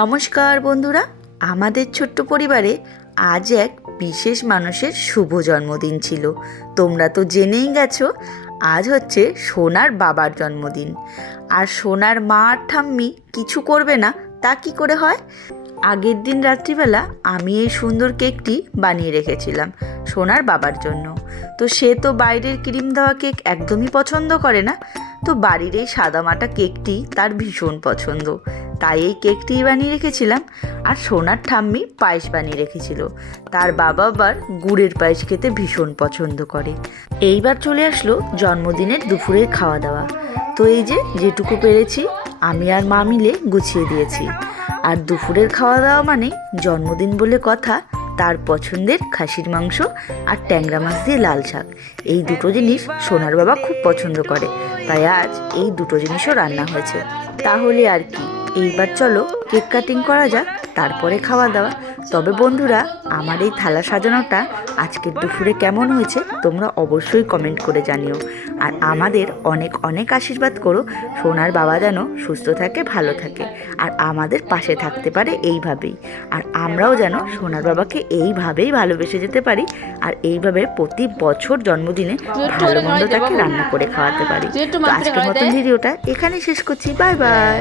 নমস্কার বন্ধুরা, আমাদের ছোট্ট পরিবারে আজ এক বিশেষ মানুষের শুভ জন্মদিন ছিল। তোমরা তো জেনেই গেছো, আজ হচ্ছে সোনার বাবার জন্মদিন। আর সোনার মা আর ঠাম্মি কিছু করবে না তা কি করে হয়? আগের দিন রাত্রিবেলা আমি এই সুন্দর কেকটি বানিয়ে রেখেছিলাম সোনার বাবার জন্য। তো সে তো বাইরের ক্রিম দেওয়া কেক একদমই পছন্দ করে না, তো বাড়ির এই সাদামাটা কেকটি তার ভীষণ পছন্দ। তাই এই কেকটি বানিয়ে রেখেছিলাম। আর সোনার ঠাম্মি পায়েস বানিয়ে রেখেছিল। তার বাবা আবার গুড়ের পায়েস খেতে ভীষণ পছন্দ করে। এইবার চলে আসলো জন্মদিনের দুপুরের খাওয়া দাওয়া। তো এই যেটুকু পেরেছি আমি আর মা মিলে গুছিয়ে দিয়েছি। আর দুপুরের খাওয়া দাওয়া মানে জন্মদিন বলে কথা, তার পছন্দের খাসির মাংস আর ট্যাংরা মাছ দিয়ে লাল শাক, এই দুটো জিনিস সোনার বাবা খুব পছন্দ করে। তাই আজ এই দুটো জিনিসও রান্না হয়েছে। তাহলে আর কি, এইবার চলো কেক কাটিং করা যাক, তারপরে খাওয়া দাওয়া। তবে বন্ধুরা, আমার এই থালা সাজানোটা আজকের দুপুরে কেমন হয়েছে তোমরা অবশ্যই কমেন্ট করে জানিও। আর আমাদের অনেক অনেক আশীর্বাদ করো, সোনার বাবা যেন সুস্থ থাকে, ভালো থাকে, আর আমাদের পাশে থাকতে পারে এইভাবেই। আর আমরাও যেন সোনার বাবাকে এইভাবেই ভালোবেসে যেতে পারি, আর এইভাবে প্রতি বছর জন্মদিনে ভালো মন্দ তাকে রান্না করে খাওয়াতে পারি। তো আজকের মতন ভিডিওটা এখানেই শেষ করছি। Bye bye.